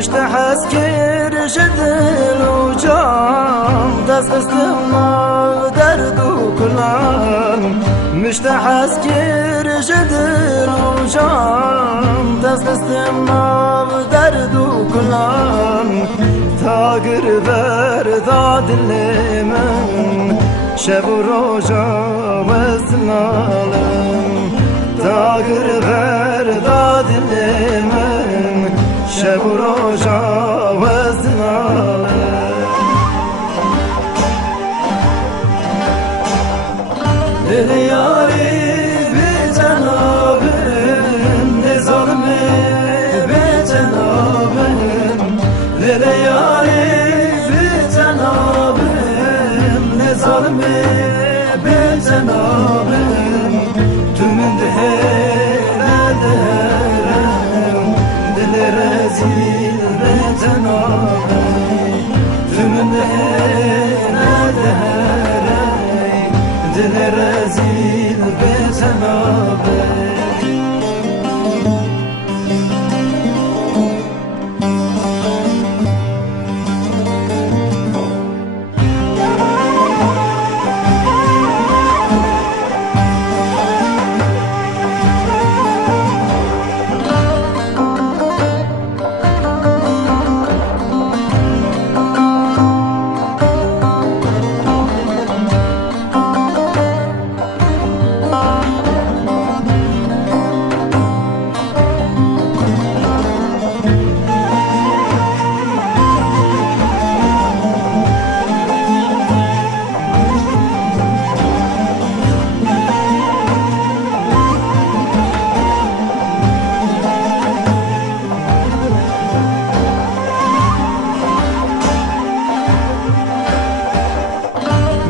مشتحس جدل وجام دست استماع درد وكلام مشتحس جدل وجام دست استماع درد وكلام تاقر برداد الليمن شب وروجا وسلالم تاقر برداد الليمن شب و روزا وزناله دل یاری به جنابم نظالمه به جنابم دل یاری به جنابم نظالمه به جنابم تو من رزيل بتنابي ثمن دهري دل رزيل بتنابي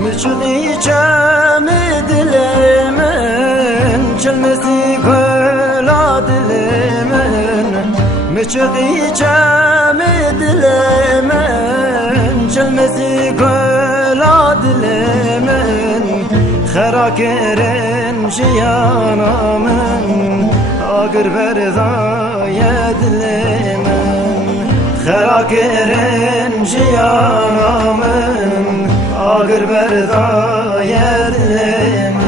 مشغي جامد دلمن كلمتي كلا دلمن مشغي جامد دلمن كلمتي كلا دلمن خراكرن جيانا من آقر بردايا دلمن خراكرن جيانا من آقر بردايا دلمن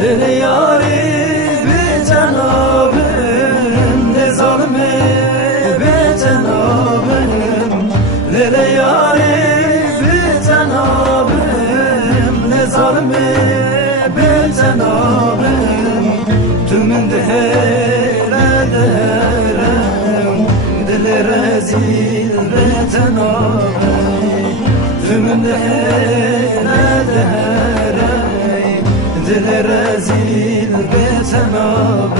دل یاری به جنابم نظالمه به جنابم دل یاری به جنابم نظالمه به جنابم تو من دهرم دل رزيل بتنابي ثمن دهري دل رزيل بتنابي